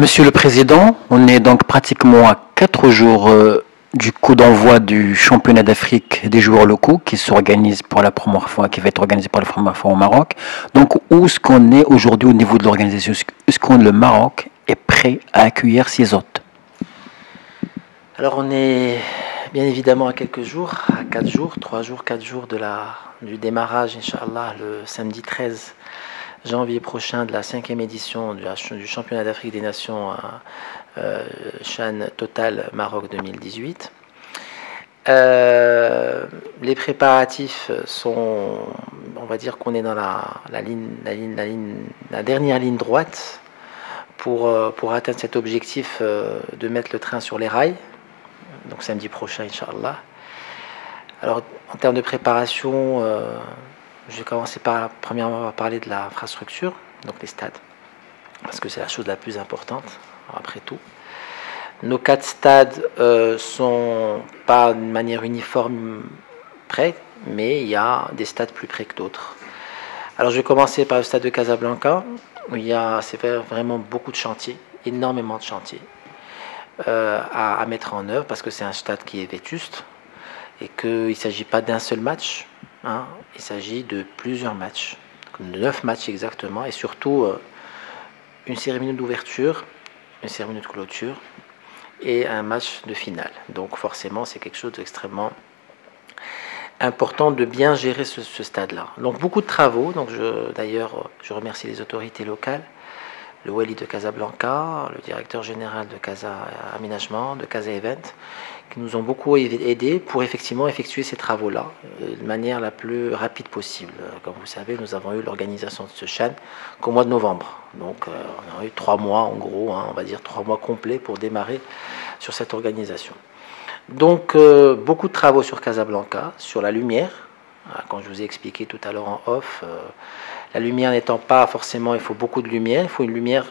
Monsieur le Président, on est donc pratiquement à 4 jours du coup d'envoi du championnat d'Afrique des joueurs locaux qui s'organise pour la première fois, qui va être organisé pour la première fois au Maroc. Donc où est-ce qu'on est aujourd'hui au niveau de l'organisation? Est-ce que le Maroc est prêt à accueillir ses hôtes? Alors on est bien évidemment à quelques jours, à 4 jours, 3 jours, 4 jours du démarrage, Inch'Allah, le samedi 13 janvier prochain de la 5e édition du championnat d'Afrique des Nations Chan Total Maroc 2018. Les préparatifs sont, on va dire qu'on est dans la dernière ligne droite pour atteindre cet objectif de mettre le train sur les rails, donc samedi prochain, Inch'Allah. Alors, en termes de préparation, je vais commencer premièrement par parler de l'infrastructure, donc les stades, parce que c'est la chose la plus importante, après tout. Nos 4 stades sont pas de manière uniforme prêts, mais il y a des stades plus près que d'autres. Alors, je vais commencer par le stade de Casablanca, où c'est vraiment beaucoup de chantiers, énormément de chantiers à mettre en œuvre, parce que c'est un stade qui est vétuste et qu'il ne s'agit pas d'un seul match, hein, il s'agit de plusieurs matchs, 9 matchs exactement, et surtout une cérémonie d'ouverture, une cérémonie de clôture et un match de finale. Donc forcément, c'est quelque chose d'extrêmement important de bien gérer ce stade-là. Donc beaucoup de travaux. Donc d'ailleurs, je remercie les autorités locales, le Wali de Casablanca, le directeur général de Casa Aménagement, de Casa Event, qui nous ont beaucoup aidés pour effectivement effectuer ces travaux-là de manière la plus rapide possible. Comme vous savez, nous avons eu l'organisation de ce Chan qu'au mois de novembre. Donc on a eu 3 mois en gros, hein, on va dire 3 mois complets pour démarrer sur cette organisation. Donc beaucoup de travaux sur Casablanca, sur la lumière. Quand je vous ai expliqué tout à l'heure en off, la lumière n'étant pas forcément, il faut beaucoup de lumière, il faut une lumière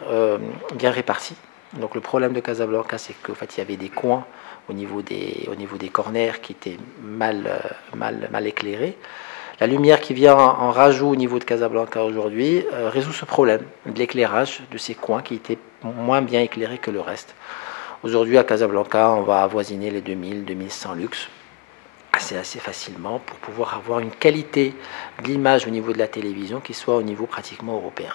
bien répartie. Donc le problème de Casablanca, c'est qu'en fait, il y avait des coins au niveau des corners qui étaient mal éclairés. La lumière qui vient en rajout au niveau de Casablanca aujourd'hui résout ce problème de l'éclairage de ces coins qui étaient moins bien éclairés que le reste. Aujourd'hui, à Casablanca, on va avoisiner les 2000-2100 lux assez facilement pour pouvoir avoir une qualité de l'image au niveau de la télévision qui soit au niveau pratiquement européen.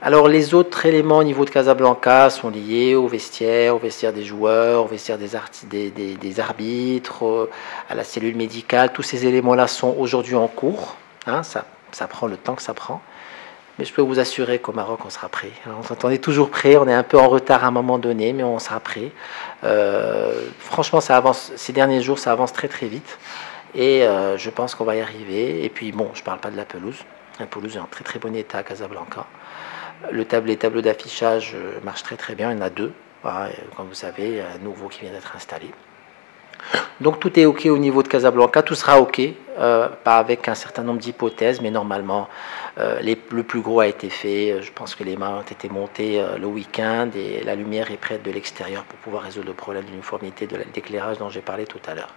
Alors les autres éléments au niveau de Casablanca sont liés au vestiaire des joueurs, au vestiaire des arbitres, à la cellule médicale. Tous ces éléments-là sont aujourd'hui en cours. Hein, ça prend le temps que ça prend. Mais je peux vous assurer qu'au Maroc, on sera prêt. On est toujours prêt, on est un peu en retard à un moment donné, mais on sera prêt. Franchement, ça avance. Ces derniers jours, ça avance très très vite. Et je pense qu'on va y arriver. Et puis bon, je ne parle pas de la pelouse. La pelouse est en très très bon état à Casablanca. Les tableaux d'affichage marchent très très bien. Il y en a 2. Voilà, comme vous savez, un nouveau qui vient d'être installé. Donc tout est OK au niveau de Casablanca, tout sera OK, pas avec un certain nombre d'hypothèses, mais normalement le plus gros a été fait. Je pense que les mâts ont été montés le week-end et la lumière est prête de l'extérieur pour pouvoir résoudre le problème d'uniformité de l'éclairage dont j'ai parlé tout à l'heure.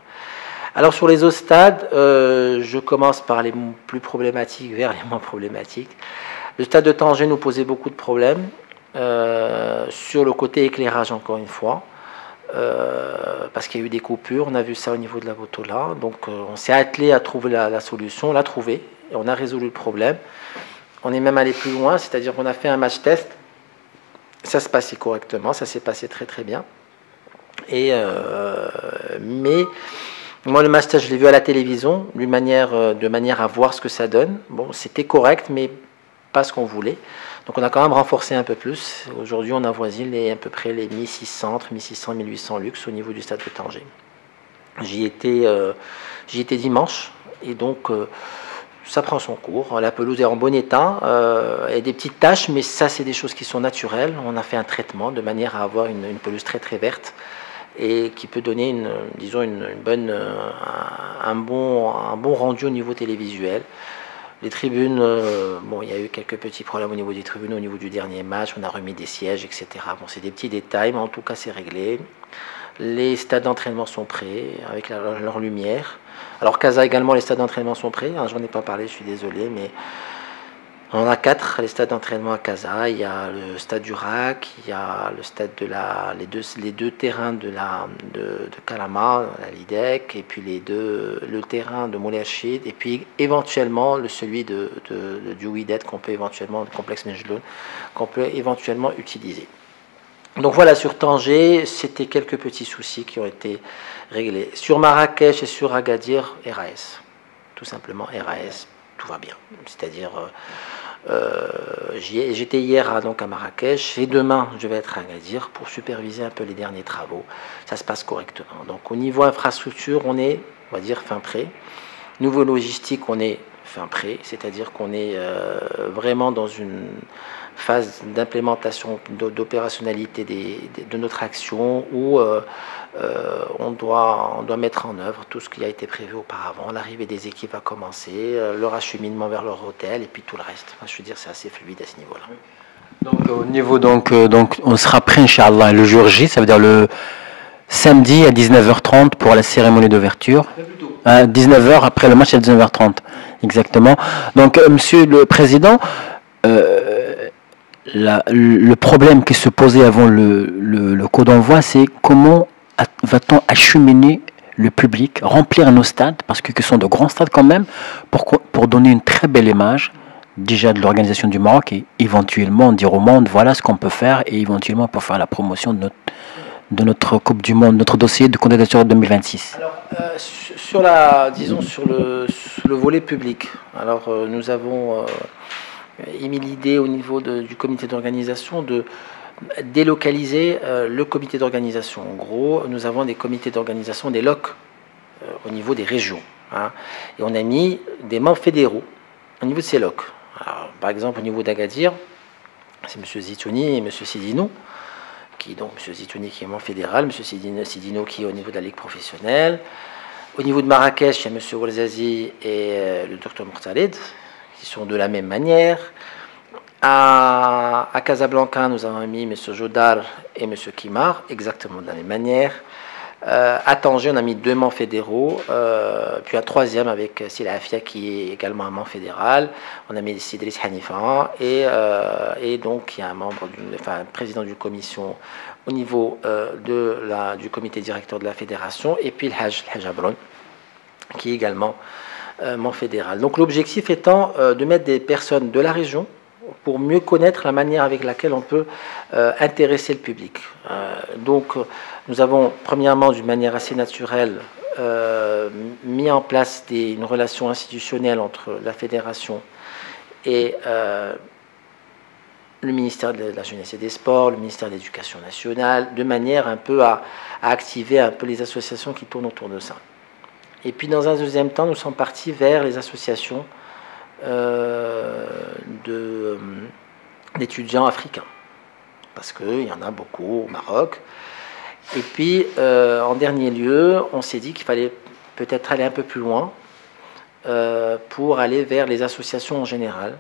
Alors sur les autres stades, je commence par les plus problématiques vers les moins problématiques. Le stade de Tanger nous posait beaucoup de problèmes sur le côté éclairage encore une fois. Parce qu'il y a eu des coupures, on a vu ça au niveau de la moto là, donc on s'est attelé à trouver la solution, on l'a trouvé et on a résolu le problème. On est même allé plus loin, c'est-à-dire qu'on a fait un match test, ça se passait correctement, ça s'est passé très très bien. Mais moi le match test je l'ai vu à la télévision, de manière à voir ce que ça donne. Bon, c'était correct, mais pas ce qu'on voulait. Donc on a quand même renforcé un peu plus. Aujourd'hui, on avoisine à peu près les 1600, entre 1600 et 1800 lux au niveau du stade de Tanger. J'y étais dimanche et donc ça prend son cours. La pelouse est en bon état. Il y a des petites taches, mais ça, c'est des choses qui sont naturelles. On a fait un traitement de manière à avoir une pelouse très très verte et qui peut donner un bon rendu au niveau télévisuel. Les tribunes, bon, il y a eu quelques petits problèmes au niveau des tribunes, au niveau du dernier match, on a remis des sièges, etc. Bon, c'est des petits détails, mais en tout cas, c'est réglé. Les stades d'entraînement sont prêts, avec leur lumière. Alors, Casa également, les stades d'entraînement sont prêts. Hein, j'en ai pas parlé, je suis désolé, mais On en a 4, les stades d'entraînement à Casa. Il y a le stade du RAC, il y a le stade de les deux terrains de Kalama, la Lidec, et puis le terrain de Moulay Rachid, et puis éventuellement celui du Ouidet qu'on peut éventuellement, le complexe Nejloun, qu'on peut éventuellement utiliser. Donc voilà, sur Tanger, c'était quelques petits soucis qui ont été réglés. Sur Marrakech et sur Agadir, RAS. Tout simplement RAS, tout va bien. C'est-à-dire, j'étais hier donc à Marrakech et demain je vais être à Agadir pour superviser un peu les derniers travaux. Ça se passe correctement. Donc au niveau infrastructure, on est, on va dire, fin prêt. Niveau logistique, on est fin prêt. C'est-à-dire qu'on est vraiment dans une phase d'implémentation, d'opérationnalité de notre action où on doit mettre en œuvre tout ce qui a été prévu auparavant. L'arrivée des équipes va commencer, leur acheminement vers leur hôtel et puis tout le reste. Enfin, je veux dire, c'est assez fluide à ce niveau-là. Donc au niveau donc on sera prêt Inch'Allah le jour J, ça veut dire le samedi à 19h30 pour la cérémonie d'ouverture. À 19h après le match à 19h30 exactement. Donc monsieur le président, le problème qui se posait avant le coup d'envoi, c'est comment va-t-on acheminer le public, remplir nos stades, parce que ce sont de grands stades quand même, pour donner une très belle image déjà de l'organisation du Maroc et éventuellement dire au monde voilà ce qu'on peut faire et éventuellement pour faire la promotion de notre Coupe du Monde, notre dossier de candidature 2026. Alors, sur le volet public, alors nous avons émis l'idée au niveau du comité d'organisation de délocaliser le comité d'organisation. En gros, nous avons des comités d'organisation, des LOC, au niveau des régions. Hein, et on a mis des membres fédéraux au niveau de ces LOC. Alors, par exemple, au niveau d'Agadir, c'est M. Zitouni et M. Sidino, donc M. Zitouni qui est membre fédéral, M. Sidino qui est au niveau de la Ligue professionnelle. Au niveau de Marrakech, il y a M. Walzazi et le Dr Mourtalid, qui sont de la même manière. À Casablanca, nous avons mis M. Jodar et M. Kimar, exactement de la même manière. À Tanger, on a mis 2 membres fédéraux, puis un troisième avec Sila Afia qui est également un membre fédéral. On a mis Sidris Hanifa et donc il y a un président du commission au niveau du comité directeur de la fédération et puis le Hajj Abron qui est également membre fédéral. Donc l'objectif étant de mettre des personnes de la région pour mieux connaître la manière avec laquelle on peut intéresser le public. Donc, nous avons, premièrement, d'une manière assez naturelle, mis en place une relation institutionnelle entre la fédération et le ministère de la Jeunesse et des Sports, le ministère de l'Éducation nationale, de manière un peu à activer un peu les associations qui tournent autour de ça. Et puis, dans un deuxième temps, nous sommes partis vers les associations d'étudiants africains, parce qu'il y en a beaucoup au Maroc. Et puis, en dernier lieu, on s'est dit qu'il fallait peut-être aller un peu plus loin pour aller vers les associations en général,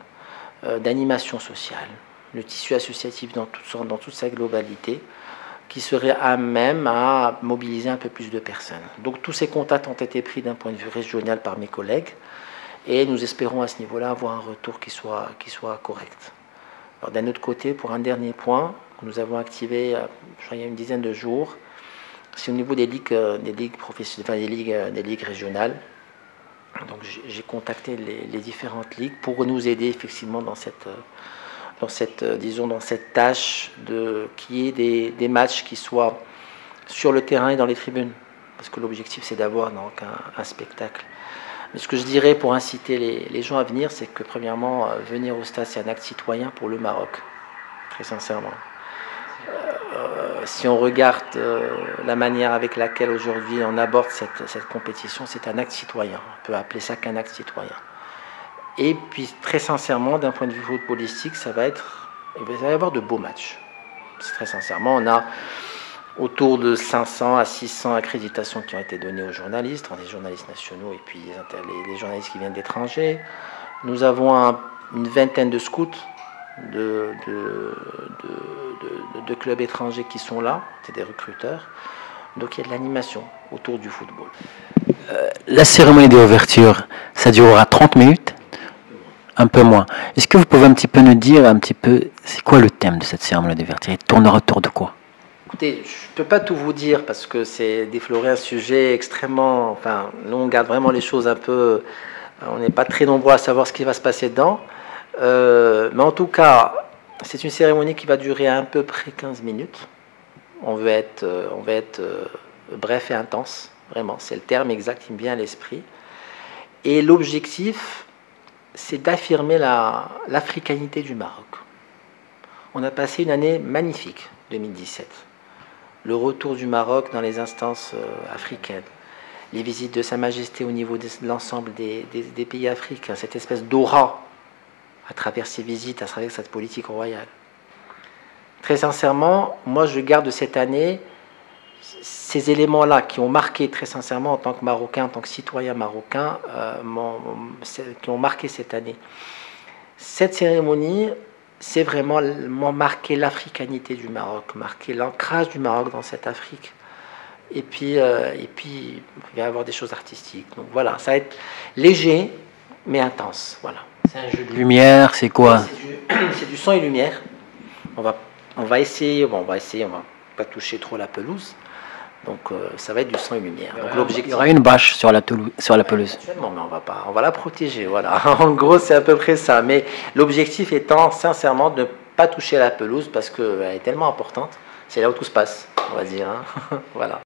d'animation sociale, le tissu associatif dans toute sa globalité, qui serait à même à mobiliser un peu plus de personnes. Donc tous ces contacts ont été pris d'un point de vue régional par mes collègues, et nous espérons à ce niveau-là avoir un retour qui soit correct. Alors d'un autre côté, pour un dernier point, nous avons activé, je crois, il y a une dizaine de jours, c'est au niveau des ligues professionnelles, enfin des ligues régionales. Donc j'ai contacté les différentes ligues pour nous aider effectivement dans cette tâche qu'il y ait des matchs qui soient sur le terrain et dans les tribunes, parce que l'objectif c'est d'avoir donc un spectacle. Mais ce que je dirais pour inciter les gens à venir, c'est que premièrement, venir au stade, c'est un acte citoyen pour le Maroc, très sincèrement. Si on regarde la manière avec laquelle aujourd'hui on aborde cette compétition, c'est un acte citoyen. On peut appeler ça qu'un acte citoyen. Et puis, très sincèrement, d'un point de vue footballistique, il va y avoir de beaux matchs. Très sincèrement, on a autour de 500 à 600 accréditations qui ont été données aux journalistes, des journalistes nationaux et puis les journalistes qui viennent d'étrangers. Nous avons une vingtaine de scouts de clubs étrangers qui sont là, c'est des recruteurs. Donc il y a de l'animation autour du football. La cérémonie d'ouverture, ça durera 30 minutes. Un peu moins. Est-ce que vous pouvez un petit peu nous dire un petit peu, c'est quoi le thème de cette cérémonie des Vertiers? Il tournera autour de quoi? Écoutez, je ne peux pas tout vous dire parce que c'est d'effleurer un sujet extrêmement... Enfin, nous, on garde vraiment les choses un peu... On n'est pas très nombreux à savoir ce qui va se passer dedans. Mais en tout cas, c'est une cérémonie qui va durer à peu près 15 minutes. On veut être bref et intense, vraiment. C'est le terme exact qui me vient à l'esprit. Et l'objectif, c'est d'affirmer l'africanité du Maroc. On a passé une année magnifique, 2017. Le retour du Maroc dans les instances africaines, les visites de Sa Majesté au niveau de l'ensemble des pays africains, cette espèce d'aura à travers ces visites, à travers cette politique royale. Très sincèrement, moi je garde de cette année ces éléments-là qui ont marqué très sincèrement en tant que Marocain, en tant que citoyen marocain, qui ont marqué cette année. Cette cérémonie, c'est vraiment marquer l'africanité du Maroc, marquer l'ancrage du Maroc dans cette Afrique. Et puis, il va y avoir des choses artistiques. Donc voilà, ça va être léger, mais intense. Voilà. C'est un jeu de lumière, c'est quoi? C'est du son et lumière. On va essayer, on va pas toucher trop la pelouse. Donc ça va être du son et lumière. Donc l'objectif. Il y aura une bâche sur la pelouse. Actuellement, mais on va la protéger. Voilà. En gros, c'est à peu près ça. Mais l'objectif étant sincèrement de ne pas toucher la pelouse parce qu'elle est tellement importante. C'est là où tout se passe, on va dire. Hein. Voilà.